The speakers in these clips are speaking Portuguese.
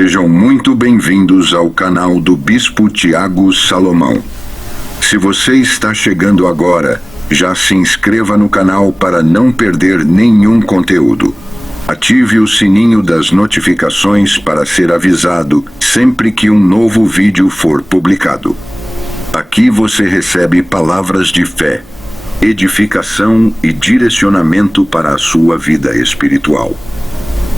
Sejam muito bem-vindos ao canal do Bispo Tiago Salomão. Se você está chegando agora, já se inscreva no canal para não perder nenhum conteúdo. Ative o sininho das notificações para ser avisado sempre que um novo vídeo for publicado. Aqui você recebe palavras de fé, edificação e direcionamento para a sua vida espiritual.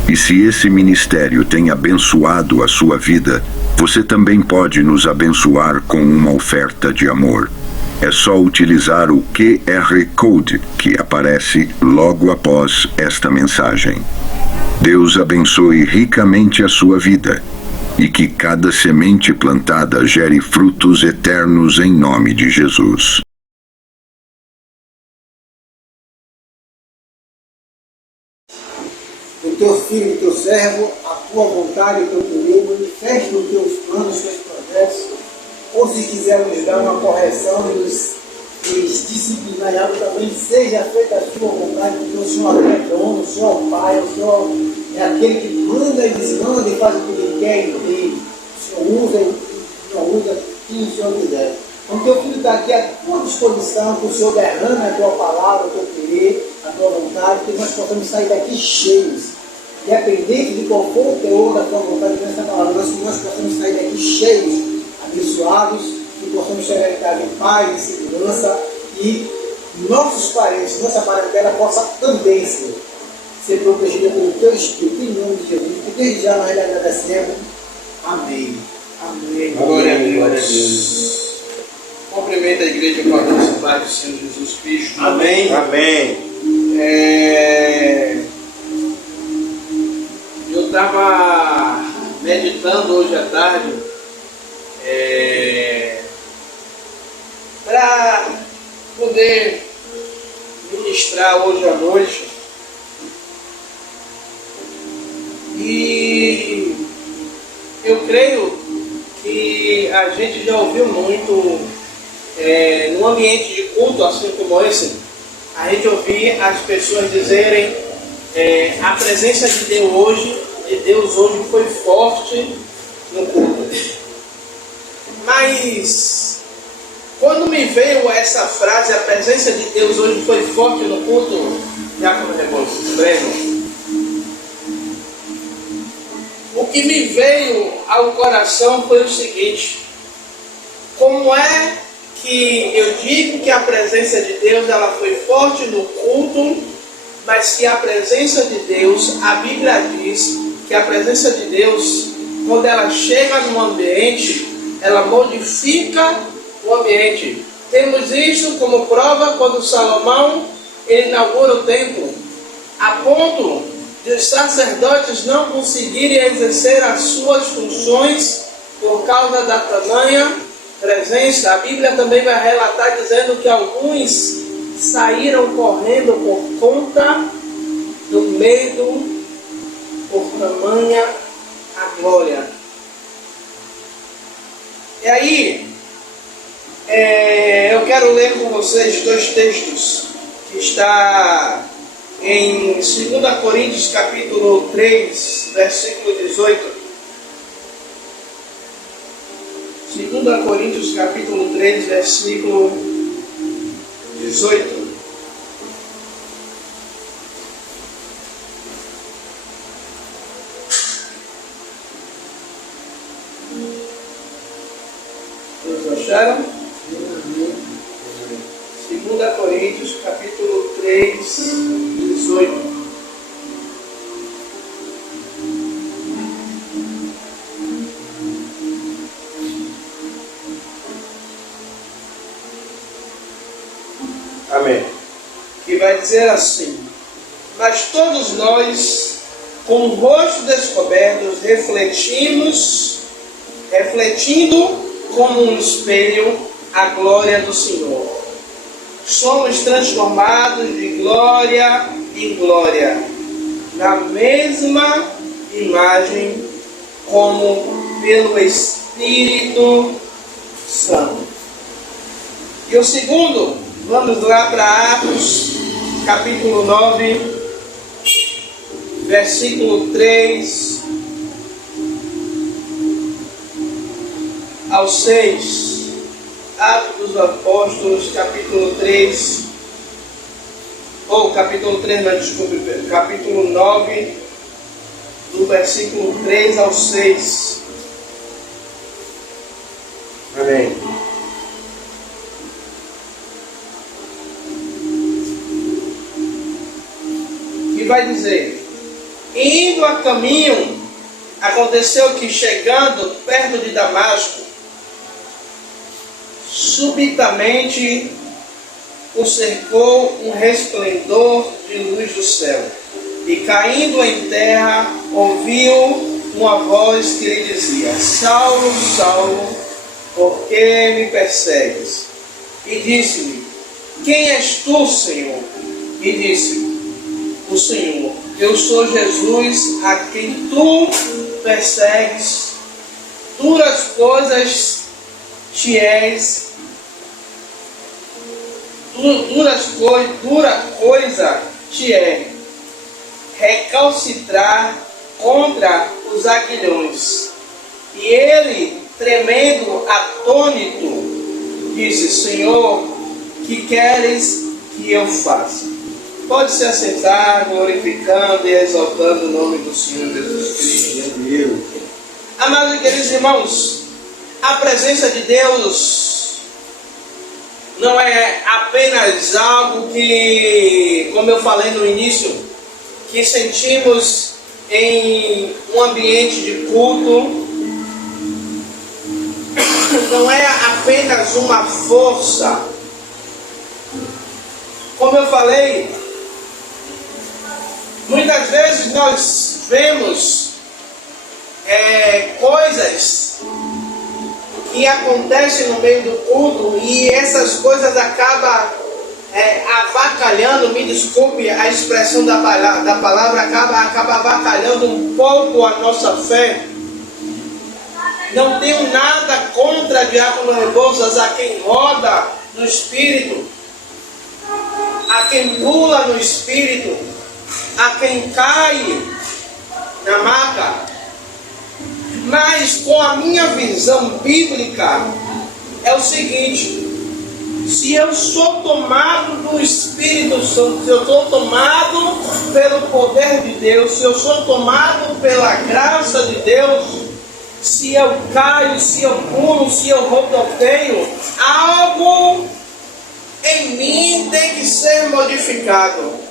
E se esse ministério tem abençoado a sua vida, você também pode nos abençoar com uma oferta de amor. É só utilizar o QR Code que aparece logo após esta mensagem. Deus abençoe ricamente a sua vida e que cada semente plantada gere frutos eternos em nome de Jesus. O teu filho, o teu servo, a tua vontade, o teu querer, manifesta os teus planos, os teus projetos, ou se quiser nos dar uma correção e nos disciplinar em algo também, seja feita a sua vontade, porque o Senhor é dono, o Senhor é o Pai, o Senhor é aquele que manda e desmanda e faz o que Ele quer em ti. O Senhor usa e não usa quem o Senhor quiser. Então, o teu filho está aqui à tua disposição, que o Senhor derrame a tua palavra, o teu querer, a tua vontade, que nós possamos sair daqui cheios. Independente de qual for o teor da tua vontade nessa palavra, nós possamos sair daqui cheios, abençoados, e possamos chegar em casa em paz, em segurança, e nossos parentes, nossa parentela possa também, Senhor, ser protegida pelo teu Espírito, em nome de Jesus, que desde já nós lhe agradecemos. Amém. Amém. Glória a Deus. Cumprimento a igreja com a nossa Pai do Senhor Jesus Cristo. Amém. Amém. Eu estava meditando hoje à tarde para poder ministrar hoje à noite. E eu creio que a gente já ouviu muito no ambiente de culto, assim como esse, a gente ouvir as pessoas dizerem a presença de Deus hoje foi forte no culto. Mas quando me veio essa frase, a presença de Deus hoje foi forte no culto, Diácono Rebouças, breve, o que me veio ao coração foi o seguinte: como é que eu digo que a presença de Deus ela foi forte no culto, mas que a presença de Deus, a Bíblia diz que a presença de Deus, quando ela chega no ambiente, ela modifica o ambiente. Temos isso como prova quando Salomão ele inaugura o templo, a ponto de os sacerdotes não conseguirem exercer as suas funções por causa da tamanha presença. A Bíblia também vai relatar dizendo que alguns saíram correndo por conta do medo, por tamanha a glória. E aí, eu quero ler com vocês dois textos que está em 2 Coríntios capítulo 3, versículo 18. 2 Coríntios capítulo 3, versículo 18. Todos acharam? 2 Coríntios capítulo 3, 18. Amém. Que vai dizer assim: mas todos nós, com o rosto descoberto, refletindo como um espelho a glória do Senhor, somos transformados de glória em glória, na mesma imagem, como pelo Espírito Santo. E o segundo, vamos lá para Atos, capítulo 9, versículo 3 ao 6. Atos dos Apóstolos, capítulo 3. Capítulo 3, não, desculpe, capítulo 9, do versículo 3 ao 6. Amém. E vai dizer: indo a caminho, aconteceu que, chegando perto de Damasco, subitamente o cercou um resplendor de luz do céu, e caindo em terra, ouviu uma voz que lhe dizia: Saulo, Saulo, por que me persegues? E disse-lhe: quem és tu, Senhor? E disse: o Senhor, eu sou Jesus, a quem tu persegues. Duras coisas te és, dura coisa te é recalcitrar contra os aguilhões. E ele, tremendo, atônito, disse: Senhor, que queres que eu faça? Pode se assentar, glorificando e exaltando o nome do Senhor Jesus Cristo. Amados e queridos irmãos, a presença de Deus não é apenas algo que, como eu falei no início, que sentimos em um ambiente de culto. Não é apenas uma força. Como eu falei, muitas vezes nós vemos coisas que acontecem no meio do culto e essas coisas acabam avacalhando, me desculpe a expressão da palavra, acaba avacalhando um pouco a nossa fé. Não tenho nada contra Diácono Rebouças, a quem roda no Espírito, a quem pula no Espírito, a quem cai na maca. Mas com a minha visão bíblica é o seguinte: se eu sou tomado do Espírito Santo, se eu sou tomado pelo poder de Deus, se eu sou tomado pela graça de Deus, se eu caio, se eu pulo, se eu rodoteio, algo em mim tem que ser modificado.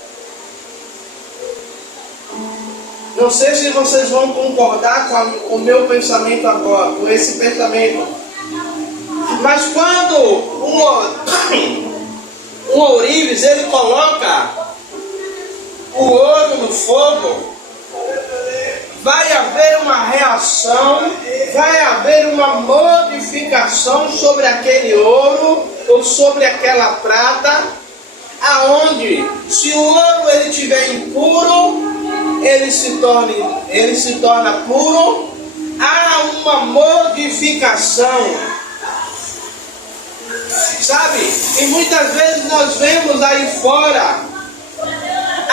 Não sei se vocês vão concordar com o meu pensamento agora, com esse pensamento. Mas quando um ourives, ele coloca o ouro no fogo, vai haver uma reação, vai haver uma modificação sobre aquele ouro ou sobre aquela prata, aonde, se o ouro ele estiver impuro, ele se torna puro. Há uma modificação, sabe? E muitas vezes nós vemos aí fora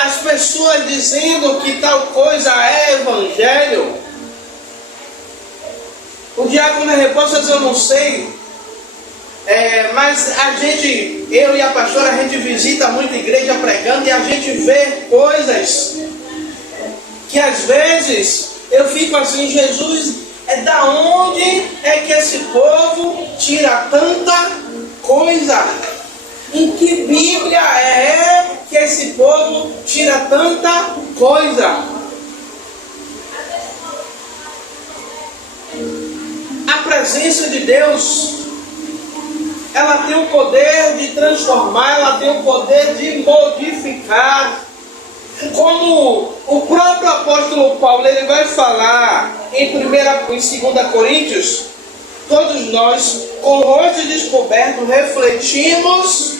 as pessoas dizendo que tal coisa é evangelho. O Diácono Rebouças, eu não sei, mas eu e a pastora, a gente visita muita igreja pregando e a gente vê coisas que às vezes eu fico assim: Jesus, da onde é que esse povo tira tanta coisa? Em que Bíblia é que esse povo tira tanta coisa? A presença de Deus, ela tem o poder de transformar, ela tem o poder de modificar. Como o próprio apóstolo Paulo, ele vai falar em 2 Coríntios: todos nós, com o rosto descoberto, refletimos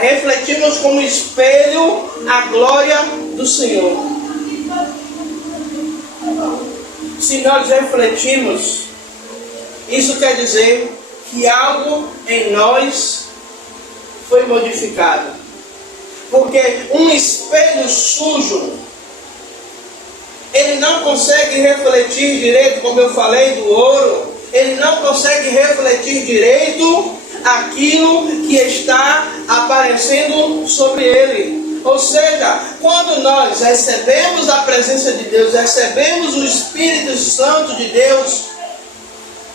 refletimos como espelho a glória do Senhor. Se nós refletimos, isso quer dizer que algo em nós foi modificado. Porque um espelho sujo, ele não consegue refletir direito, como eu falei do ouro, ele não consegue refletir direito aquilo que está aparecendo sobre ele. Ou seja, quando nós recebemos a presença de Deus, recebemos o Espírito Santo de Deus,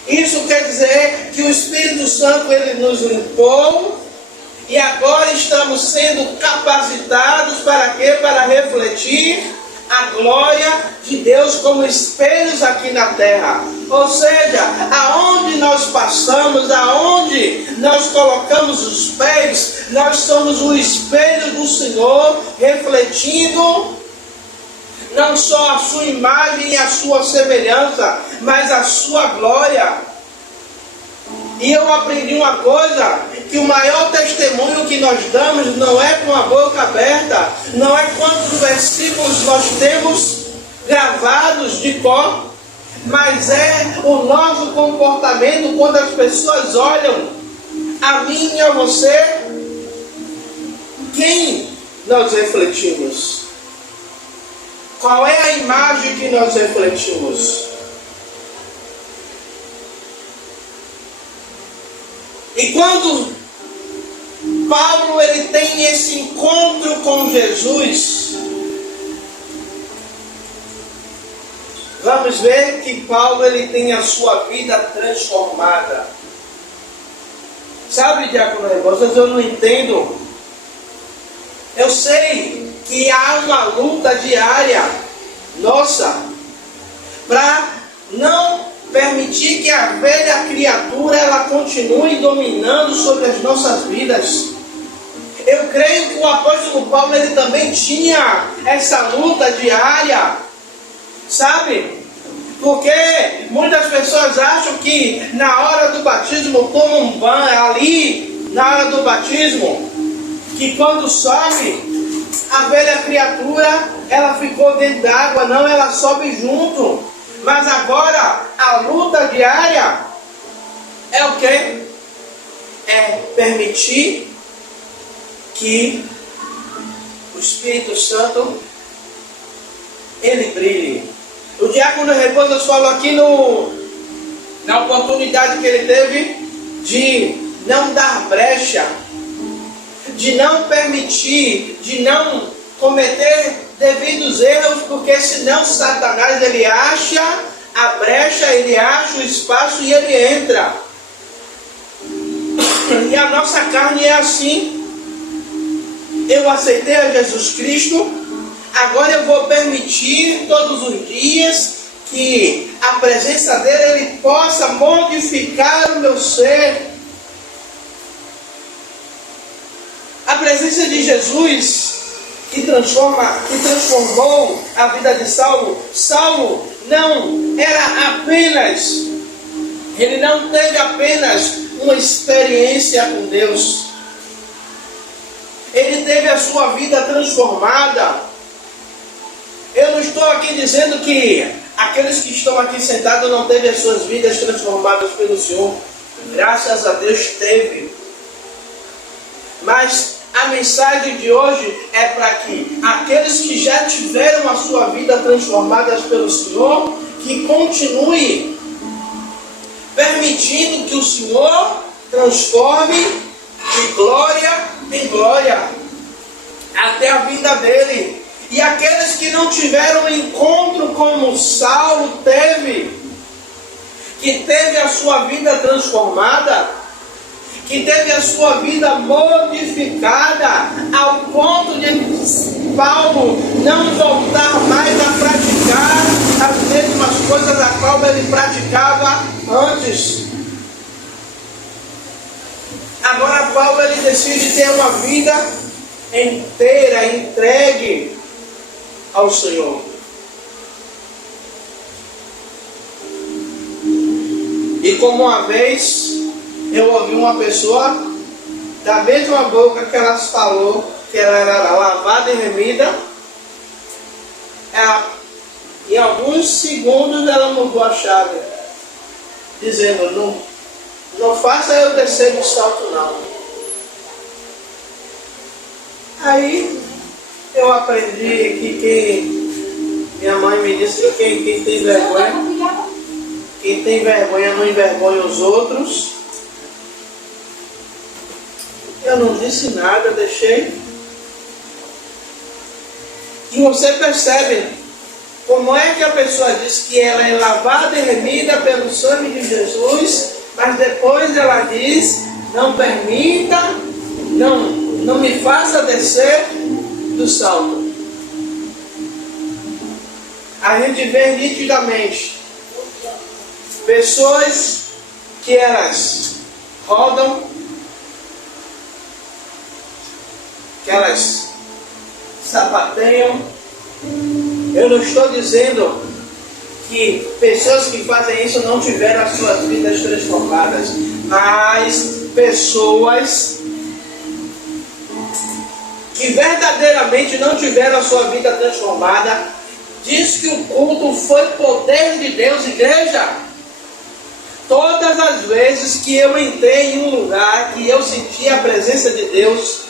isso quer dizer que o Espírito Santo ele nos limpou e agora estamos sendo capacitados para quê? Para refletir a glória de Deus como espelhos aqui na terra. Ou seja, aonde nós passamos, aonde nós colocamos os pés, nós somos o espelho do Senhor, refletindo não só a sua imagem e a sua semelhança, mas a sua glória. E eu aprendi uma coisa, que o maior testemunho que nós damos não é com a boca aberta, não é quantos versículos nós temos gravados de cor, mas é o nosso comportamento quando as pessoas olham a mim e a você, quem nós refletimos? Qual é a imagem que nós refletimos? E quando Paulo ele tem esse encontro com Jesus, vamos ver que Paulo ele tem a sua vida transformada. Sabe, diácono Rebosas, eu não entendo. Eu sei que há uma luta diária nossa para não permitir que a velha criatura ela continue dominando sobre as nossas vidas. Eu creio que o apóstolo Paulo ele também tinha essa luta diária, sabe? Porque muitas pessoas acham que na hora do batismo tomam um banho ali, na hora do batismo, que quando sobe a velha criatura ela ficou dentro d'água. Não, ela sobe junto. Mas agora a luta diária é o quê? É permitir que o Espírito Santo ele brilhe. O diácono Rebosas falou aqui na oportunidade que ele teve de não dar brecha, de não permitir, de não cometer devidos erros, porque senão Satanás ele acha a brecha, ele acha o espaço e ele entra. E a nossa carne é assim. Eu aceitei a Jesus Cristo, agora eu vou permitir todos os dias que a presença dele ele possa modificar o meu ser. A presença de Jesus que transformou a vida de Saulo. Saulo não era apenas, ele não teve apenas uma experiência com Deus. Ele teve a sua vida transformada. Eu não estou aqui dizendo que aqueles que estão aqui sentados não teve as suas vidas transformadas pelo Senhor. Graças a Deus teve. Mas a mensagem de hoje é para que aqueles que já tiveram a sua vida transformadas pelo Senhor, que continue permitindo que o Senhor transforme de glória em glória até a vinda dele. E aqueles que não tiveram encontro como Saulo teve, que teve a sua vida transformada, que teve a sua vida modificada ao ponto de Paulo não voltar mais a praticar as mesmas coisas a qual ele praticava antes. Agora Paulo ele decide ter uma vida inteira, entregue ao Senhor. E como uma vez eu ouvi uma pessoa da mesma boca que ela falou que ela era lavada e remida, em alguns segundos ela mudou a chave, dizendo: não faça eu descer de salto não. Aí eu aprendi que quem Minha mãe me disse que quem tem vergonha não envergonha os outros. Eu não disse nada, deixei. E você percebe como é que a pessoa diz que ela é lavada e remida pelo sangue de Jesus, mas depois ela diz: não permita, não me faça descer do salto. A gente vê nitidamente pessoas que elas rodam, que elas sapateiam. Eu não estou dizendo que pessoas que fazem isso não tiveram as suas vidas transformadas, mas pessoas que verdadeiramente não tiveram a sua vida transformada. Diz que o culto foi poder de Deus, igreja. Todas as vezes que eu entrei em um lugar que eu senti a presença de Deus,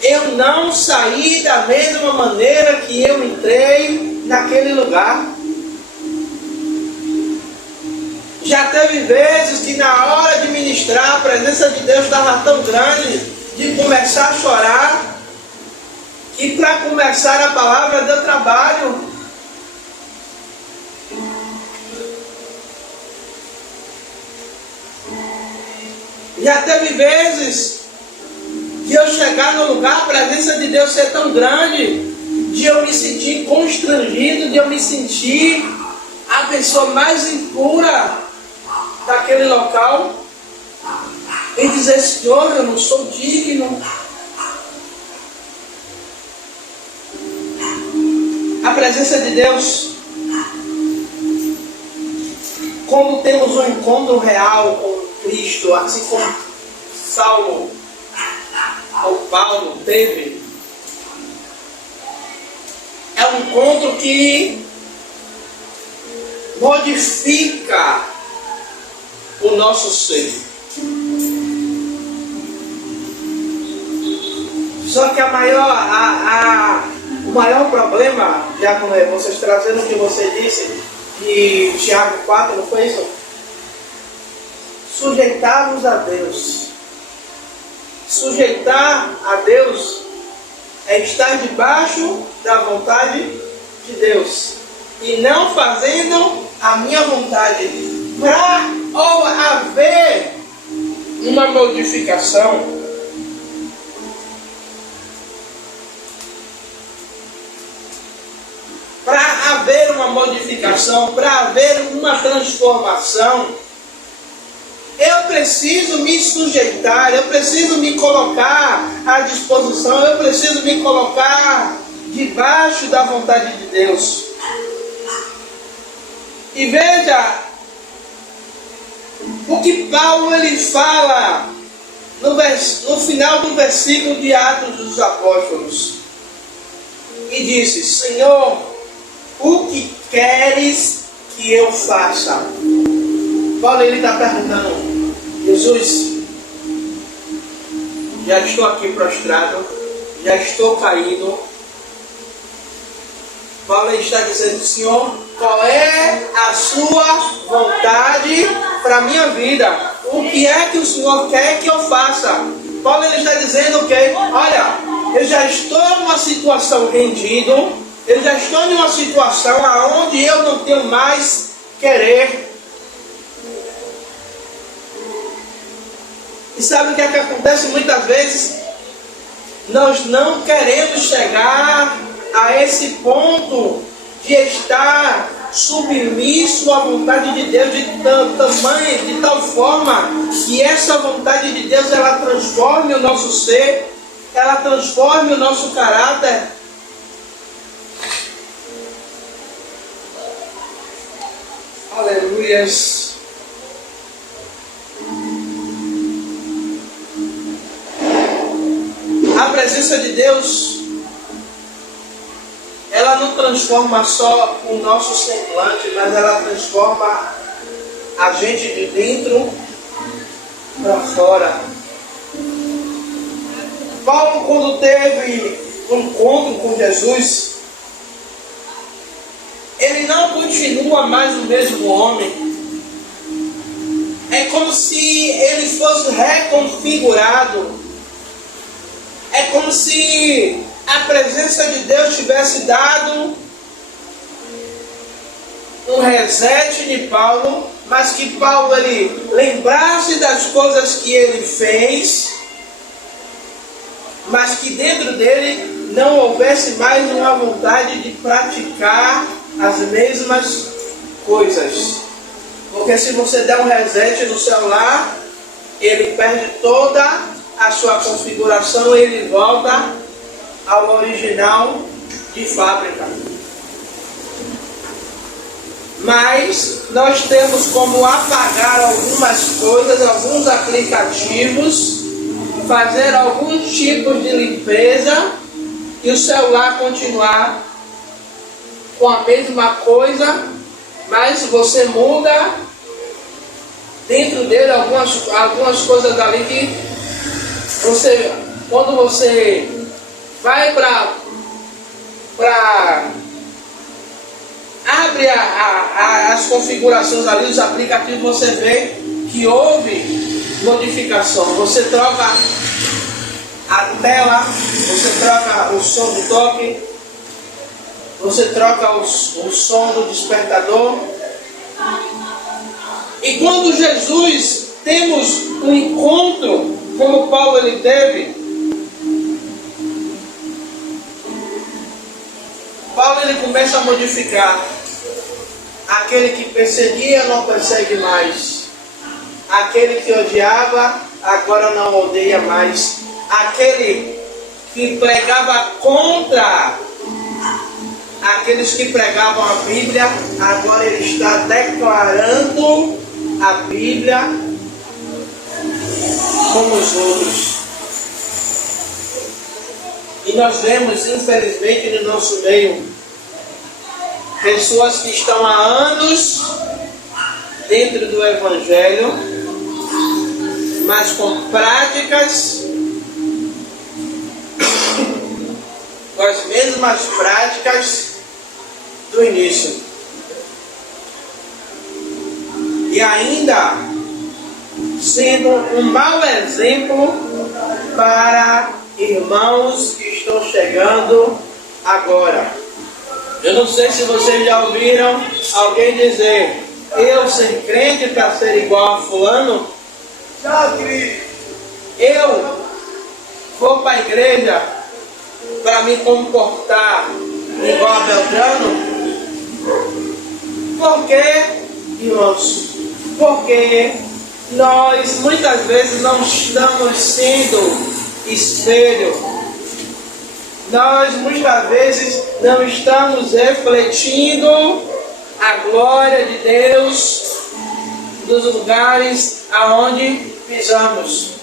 eu não saí da mesma maneira que eu entrei naquele lugar. Já teve vezes que na hora de ministrar, a presença de Deus estava tão grande de começar a chorar, e para começar a palavra deu trabalho. Já teve vezes de eu chegar no lugar, a presença de Deus ser tão grande, de eu me sentir constrangido, de eu me sentir a pessoa mais impura daquele local, e dizer: Senhor, eu não sou digno. A presença de Deus, como temos um encontro real com Cristo, assim como Saulo ou Paulo teve, é um encontro que modifica o nosso ser. Só que o maior problema, já com vocês trazendo o que você disse de Tiago 4, não foi isso? Sujeitar-vos a Deus. Sujeitar a Deus é estar debaixo da vontade de Deus e não fazendo a minha vontade. Para haver uma modificação, para haver uma transformação, eu preciso me sujeitar, eu preciso me colocar à disposição, eu preciso me colocar debaixo da vontade de Deus. E veja o que Paulo ele fala no final do versículo de Atos dos Apóstolos. E disse: Senhor, o que queres que eu faça? Paulo ele está perguntando: Jesus, já estou aqui prostrado, já estou caído. Paulo ele está dizendo: Senhor, qual é a sua vontade para a minha vida? O que é que o Senhor quer que eu faça? Paulo ele está dizendo o quê? Olha, eu já estou numa situação rendido, eu já estou numa situação onde eu não tenho mais querer. E sabe o que é que acontece muitas vezes? Nós não queremos chegar a esse ponto de estar submisso à vontade de Deus de tal forma que essa vontade de Deus ela transforme o nosso ser, ela transforme o nosso caráter. Aleluias. A presença de Deus, ela não transforma só o nosso semblante, mas ela transforma a gente de dentro para fora. Paulo, quando teve um encontro com Jesus, continua mais o mesmo homem. É como se ele fosse reconfigurado. É como se a presença de Deus tivesse dado um reset de Paulo, mas que Paulo ele lembrasse das coisas que ele fez, mas que dentro dele não houvesse mais uma vontade de praticar as mesmas coisas. Porque se você der um reset no celular, ele perde toda a sua configuração e ele volta ao original de fábrica. Mas nós temos como apagar algumas coisas, alguns aplicativos, fazer alguns tipos de limpeza e o celular continuar com a mesma coisa, mas você muda dentro dele algumas coisas dali que você, quando você vai para abre as configurações ali, os aplicativos, você vê que houve modificação. Você troca a tela, você troca o som do toque, você troca o som do despertador. E quando Jesus temos um encontro, como Paulo ele teve, Paulo ele começa a modificar. Aquele que perseguia não persegue mais. Aquele que odiava agora não odeia mais. Aquele que pregava contra aqueles que pregavam a Bíblia, agora ele está declarando a Bíblia como os outros. E nós vemos, infelizmente, no nosso meio, pessoas que estão há anos dentro do Evangelho, mas com práticas, com as mesmas práticas do início. E ainda sendo um mau exemplo para irmãos que estão chegando agora. Eu não sei se vocês já ouviram alguém dizer: eu ser crente para ser igual a fulano? Eu vou para a igreja para me comportar igual a Beltrano? Por quê, irmãos? Porque nós muitas vezes não estamos sendo espelho. Nós muitas vezes não estamos refletindo a glória de Deus nos lugares aonde pisamos.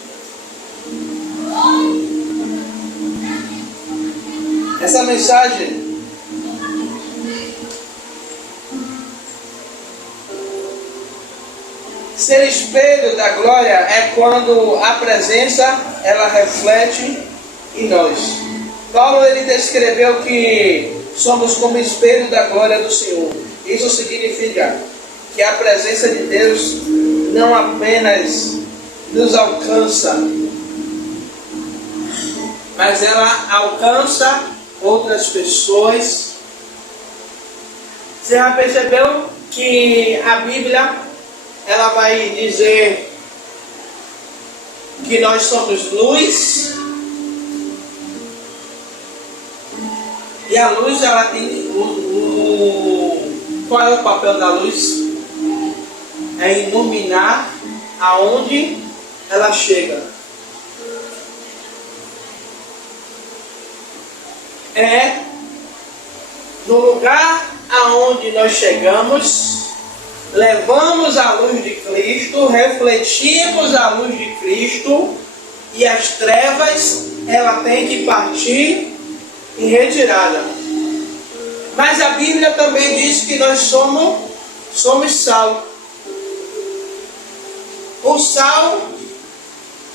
Essa mensagem ser espelho da glória é quando a presença ela reflete em nós. Paulo ele descreveu que somos como espelho da glória do Senhor. Isso significa que a presença de Deus não apenas nos alcança, mas ela alcança outras pessoas. Você já percebeu que a Bíblia ela vai dizer que nós somos luz? E a luz, ela tem qual é o papel da luz? É iluminar aonde ela chega. É no lugar aonde nós chegamos, levamos a luz de Cristo, refletimos a luz de Cristo, e as trevas, ela tem que partir em retirada. Mas a Bíblia também diz que nós somos sal. O sal,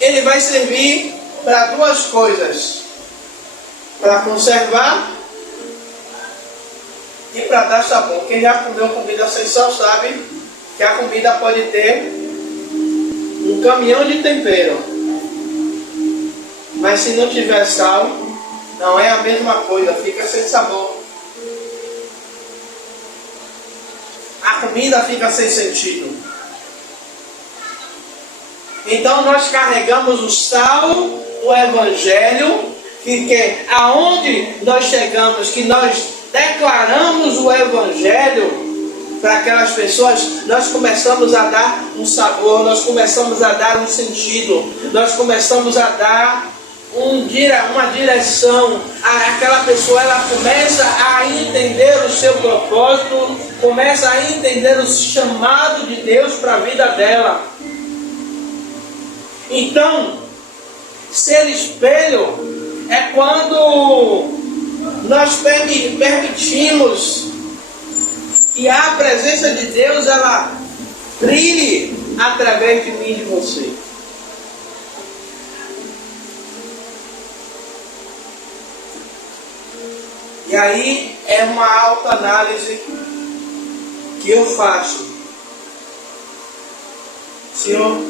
ele vai servir para duas coisas: para conservar e para dar sabor. Quem já comeu comida sem sal sabe que a comida pode ter um caminhão de tempero, mas se não tiver sal, não é a mesma coisa, fica sem sabor. A comida fica sem sentido. Então nós carregamos o sal do Evangelho, que aonde nós chegamos, que nós declaramos o Evangelho para aquelas pessoas, nós começamos a dar um sabor, nós começamos a dar um sentido, nós começamos a dar uma direção. Aquela pessoa, ela começa a entender o seu propósito, começa a entender o chamado de Deus para a vida dela. Então, ser espelho é quando nós permitimos que a presença de Deus ela brilhe através de mim e de você. E aí é uma autoanálise que eu faço. Senhor,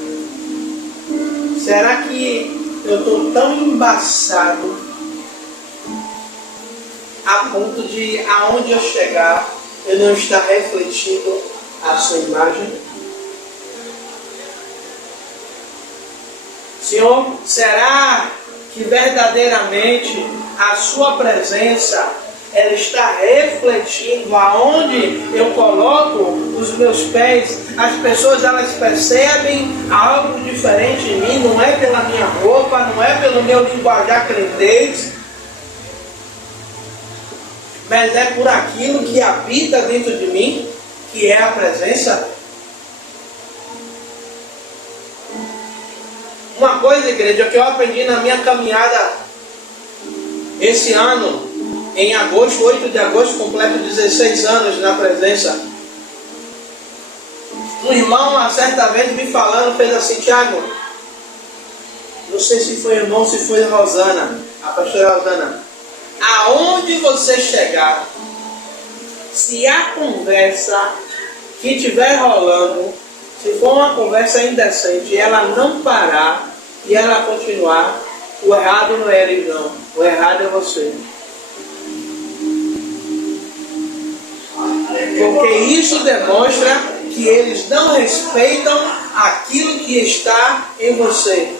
será que eu estou tão embaçado a ponto de aonde eu chegar eu não estar refletindo a sua imagem? Senhor, será que verdadeiramente a sua presença ela está refletindo aonde eu coloco os meus pés? As pessoas elas percebem algo diferente em mim, não é pela minha roupa, não é pelo meu linguajar crentez, mas é por aquilo que habita dentro de mim, que é a presença. Uma coisa, igreja, que eu aprendi na minha caminhada esse ano, em agosto, 8 de agosto, completo 16 anos na presença. Um irmão, uma certa vez, me falando, fez assim: Tiago, não sei se foi irmão, se foi a Rosana, a pastora Rosana, aonde você chegar, se a conversa que estiver rolando, se for uma conversa indecente, e ela não parar e ela continuar, o errado não é ele não, o errado é você. Porque isso demonstra que eles não respeitam aquilo que está em você.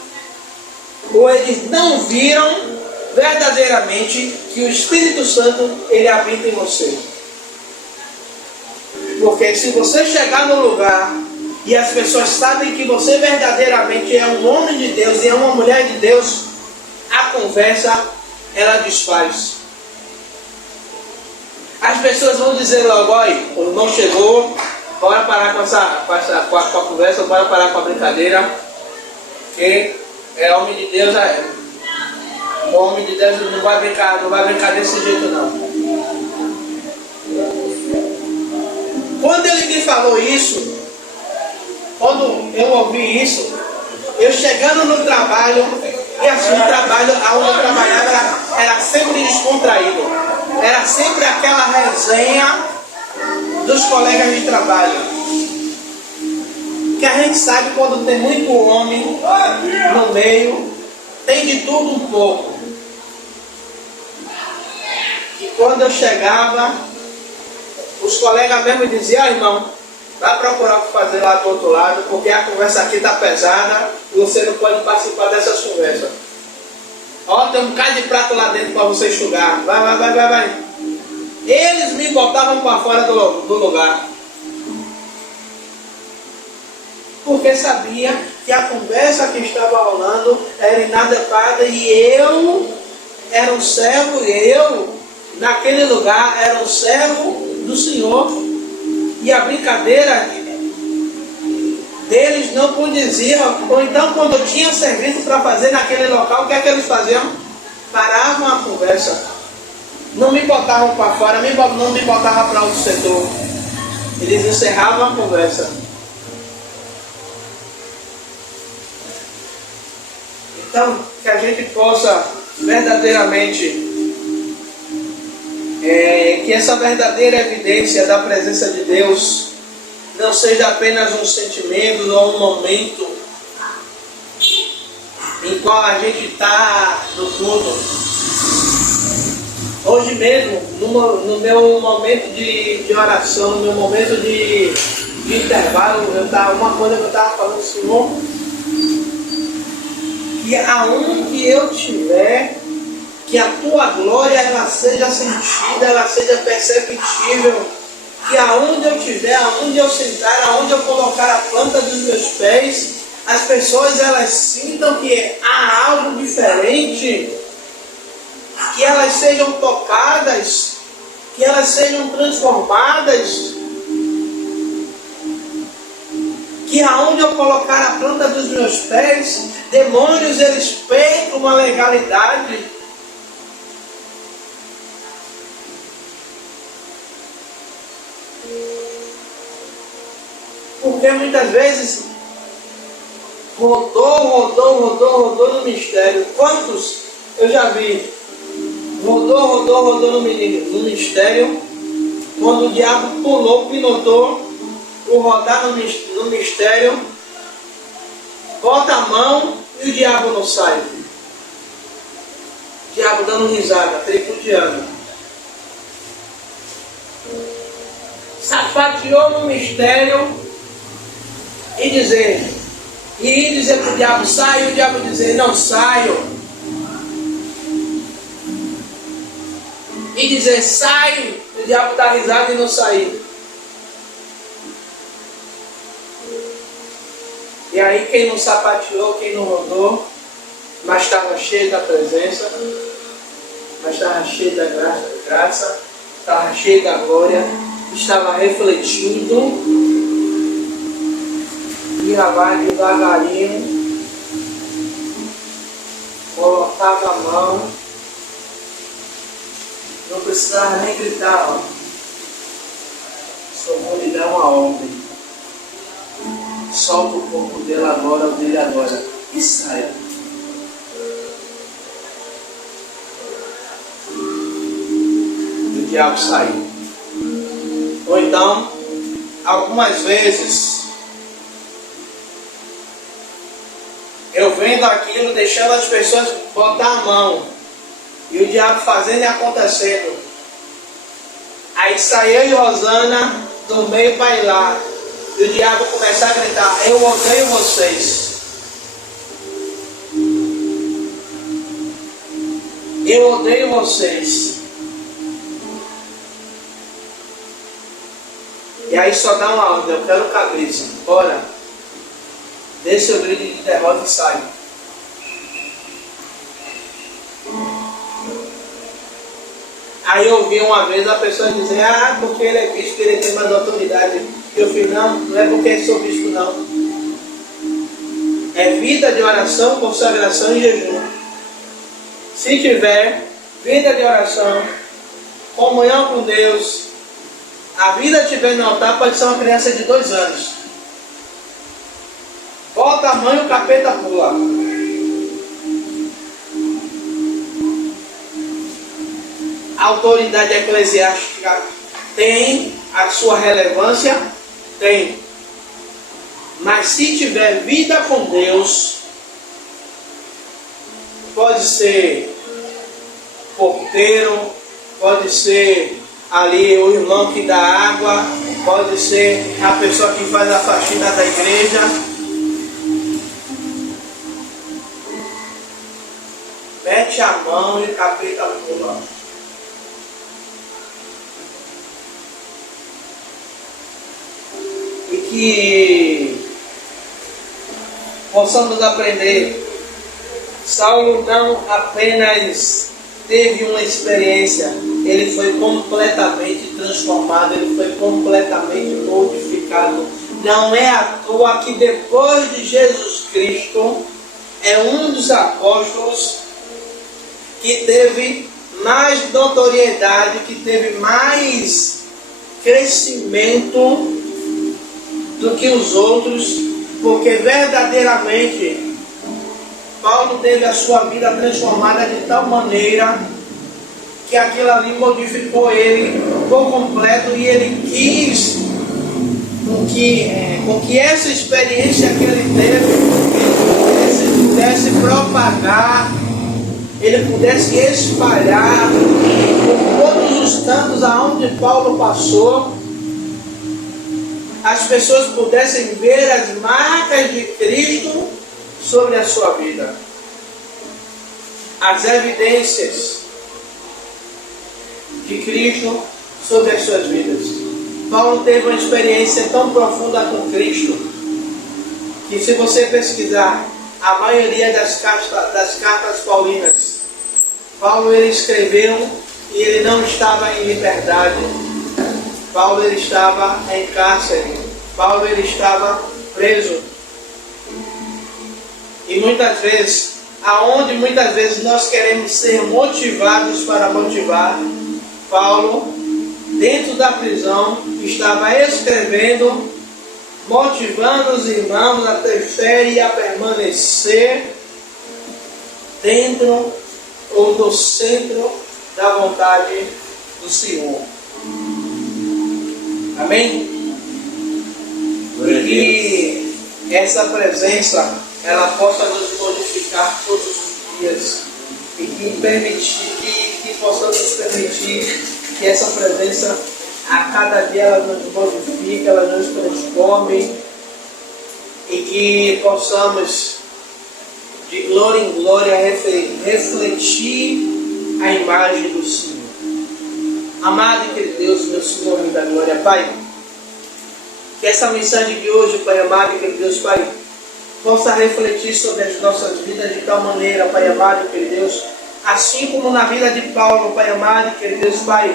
Ou eles não viram verdadeiramente que o Espírito Santo ele habita em você. Porque se você chegar no lugar e as pessoas sabem que você verdadeiramente é um homem de Deus e é uma mulher de Deus, a conversa ela desfaz. As pessoas vão dizer logo: olha, o irmão chegou, bora parar com a conversa, bora parar com a brincadeira, que é homem de Deus, o homem de Deus não vai brincar desse jeito não. Quando ele me falou isso, quando eu ouvi isso, eu chegando no trabalho, e assim, o trabalho onde eu trabalhava era sempre descontraído. Era sempre aquela resenha dos colegas de trabalho. Que a gente sabe quando tem muito homem no meio, tem de tudo um pouco. E quando eu chegava, os colegas mesmo diziam: irmão, vai procurar o que fazer lá do outro lado, porque a conversa aqui está pesada e você não pode participar dessas conversas. Ó, tem um bocado de prato lá dentro para você enxugar. Vai. Eles me botavam para fora do lugar. Porque sabia que a conversa que estava rolando era inadequada e eu era um servo, naquele lugar, era um servo do Senhor. E a brincadeira deles não condizia. Ou então, quando tinha serviço para fazer naquele local, o que é que eles faziam? Paravam a conversa. Não me botavam para fora, não me botavam para outro setor. Eles encerravam a conversa. Então, que a gente possa verdadeiramente Que essa verdadeira evidência da presença de Deus não seja apenas um sentimento ou um momento em qual a gente está no culto. Hoje mesmo, no meu momento de oração, no meu momento de intervalo, uma coisa que eu estava falando, Senhor, que aonde eu estiver, que a tua glória ela seja sentida, ela seja perceptível, que aonde eu estiver, aonde eu sentar, aonde eu colocar a planta dos meus pés, as pessoas elas sintam que há algo diferente, que elas sejam tocadas, que elas sejam transformadas, que aonde eu colocar a planta dos meus pés, demônios eles percam uma legalidade. Porque muitas vezes rodou no mistério. Quantos eu já vi? Rodou no mistério. Quando o diabo pulou, pinotou, o rodar no mistério, bota a mão e o diabo não sai. O diabo dando risada, tripudiando. Sapateou no mistério e dizer para o diabo, sai, e o diabo dizer, não saio. E dizer, sai, o diabo dá risada e não sair. E aí quem não sapateou, quem não rodou, mas estava cheio da presença, mas estava cheio da graça, estava cheio da glória, estava refletindo, ia lá devagarinho, colocava a mão, não precisava nem gritar, ó. Só vou lhe dar uma ordem. Solta o corpo dele agora, e saia. E o diabo saiu. Ou então, algumas vezes, eu vendo aquilo, deixando as pessoas botar a mão, e o diabo fazendo e acontecendo. Aí saiu e Rosana do meio para ir lá. E o diabo começar a gritar, eu odeio vocês. Eu odeio vocês. E aí só dá uma ordem, eu quero cabeça. Bora. Dê seu grito de derrota e sai. Aí eu ouvi uma vez a pessoa dizer, porque ele é bispo, ele tem mais autoridade. Eu falei, não é porque sou bispo não. É vida de oração, consagração e jejum. Se tiver vida de oração, comunhão com Deus, a vida estiver no altar, pode ser uma criança de 2 anos. Bota a mão e o capeta pula. A autoridade eclesiástica tem a sua relevância? Tem. Mas se tiver vida com Deus, pode ser porteiro, pode ser ali o irmão que dá água, pode ser a pessoa que faz a faxina da igreja. Mete a mão e o capeta pula. E que possamos aprender. Saulo não apenas teve uma experiência, ele foi completamente transformado, ele foi completamente modificado. Não é à toa que depois de Jesus Cristo, é um dos apóstolos que teve mais notoriedade, que teve mais crescimento do que os outros, porque verdadeiramente Paulo teve a sua vida transformada de tal maneira que aquilo ali modificou ele por completo e ele quis com que essa experiência que ele teve, ele pudesse propagar, ele pudesse espalhar por todos os cantos aonde Paulo passou, as pessoas pudessem ver as marcas de Cristo sobre a sua vida, as evidências de Cristo sobre as suas vidas. Paulo teve uma experiência tão profunda com Cristo, que se você pesquisar a maioria das cartas paulinas, Paulo ele escreveu e ele não estava em liberdade. Paulo ele estava em cárcere. Paulo ele estava preso. E muitas vezes, muitas vezes nós queremos ser motivados para motivar, Paulo, dentro da prisão, estava escrevendo, motivando os irmãos a ter fé e a permanecer dentro ou no centro da vontade do Senhor. Amém? E que essa presença ela possa nos modificar todos os dias e que possamos permitir que essa presença a cada dia ela nos modifique, ela nos transforme e que possamos de glória em glória refletir a imagem do Senhor. Amado e querido Deus, meu Senhor e da glória, Pai, que essa mensagem de hoje, Pai amado e querido Deus, Pai, possa refletir sobre as nossas vidas de tal maneira, Pai amado e querido Deus, assim como na vida de Paulo, Pai amado e querido Deus, Pai,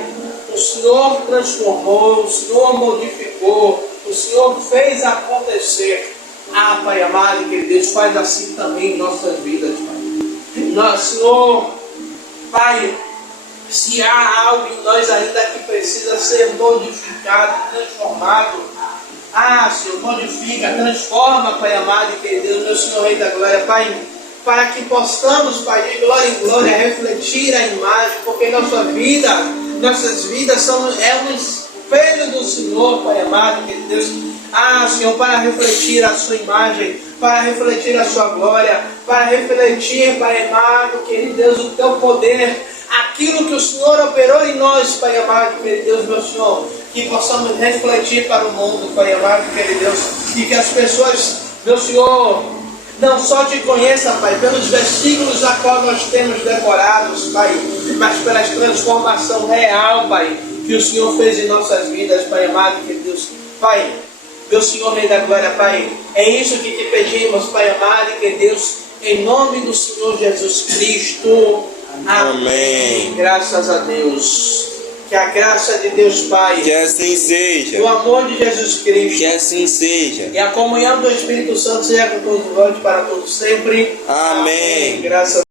o Senhor transformou, o Senhor modificou, o Senhor fez acontecer. Ah, Pai amado e querido Deus, faz assim também em nossas vidas, Pai. Nosso Senhor, Pai, se há algo em nós ainda que precisa ser modificado, transformado, Senhor, modifica, transforma, Pai amado e querido Deus, meu Senhor Rei da Glória, Pai, para que possamos, Pai, de glória em glória, refletir a imagem, porque nossas vidas são um espelho do Senhor, Pai amado, querido Deus. Senhor, para refletir a sua imagem, para refletir a sua glória, para refletir, Pai amado, querido Deus, o teu poder, aquilo que o Senhor operou em nós, Pai amado, querido Deus, meu Senhor, que possamos refletir para o mundo, Pai amado, querido Deus, e que as pessoas, meu Senhor, não só te conheçam, Pai, pelos versículos a qual nós temos decorados, Pai, mas pela transformação real, Pai, que o Senhor fez em nossas vidas, Pai amado, querido Deus, Pai, meu Senhor Rei da Glória, Pai, é isso que te pedimos, Pai amado e que Deus, em nome do Senhor Jesus Cristo. Amém. Graças a Deus. Que a graça de Deus Pai, que assim seja, o amor de Jesus Cristo, que assim seja, e a comunhão do Espírito Santo seja com todos nós para todos sempre. Amém. Graças